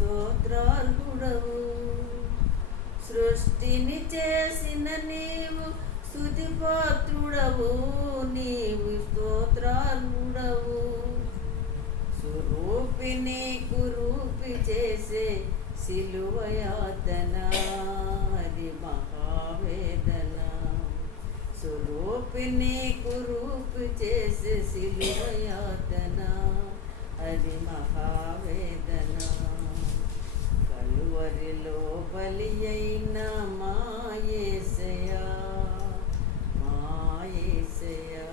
స్తోత్రార్హుడవు. సృష్టిని చేసిన నీవు స్తుతిపాత్రుడవు, నీవు స్తోత్రార్హుడవు. స్వరూపిని కురూపి చేసే సిలువ యాతన అది మహావేదన. స్వరూపిని కురూపి చేసే సిలువ యాతన అది మహావేదన. కలువరిలో బలి అయిన మా యేసయ్యా, మా యేసయ్యా,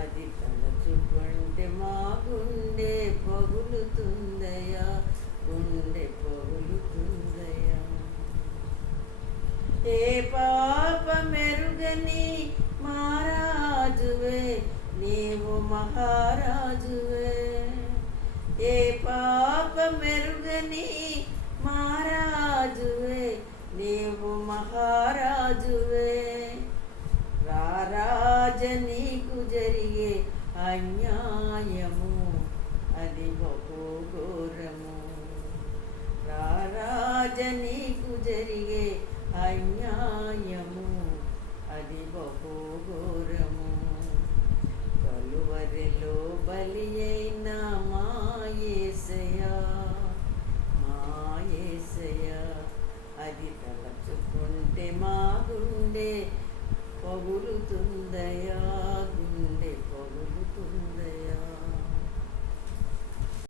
అది తలచుకుంటే మా గుండె పగులుతుందయ్యా, గుండె పగులుతుందయ్యా. ఏ పాప మెరుగని మహారాజువే, నీవు మహారాజువే. ఏ పాప మెరుగని మహారాజువే, నీవు మహారాజువే. రారాజ నీకు జరిగే అన్యాయము అది బహు ఘోరము. రారాజ నీకు జరిగే అన్యాయము అది బహు ఘోరము. కలువరిలో బలి అయిన మా యేసయ్యా, మా యేసయ్యా, అది తలచుకుంటే మా గుండె పగులుతుందయా, గుండె పగులుతుందయా.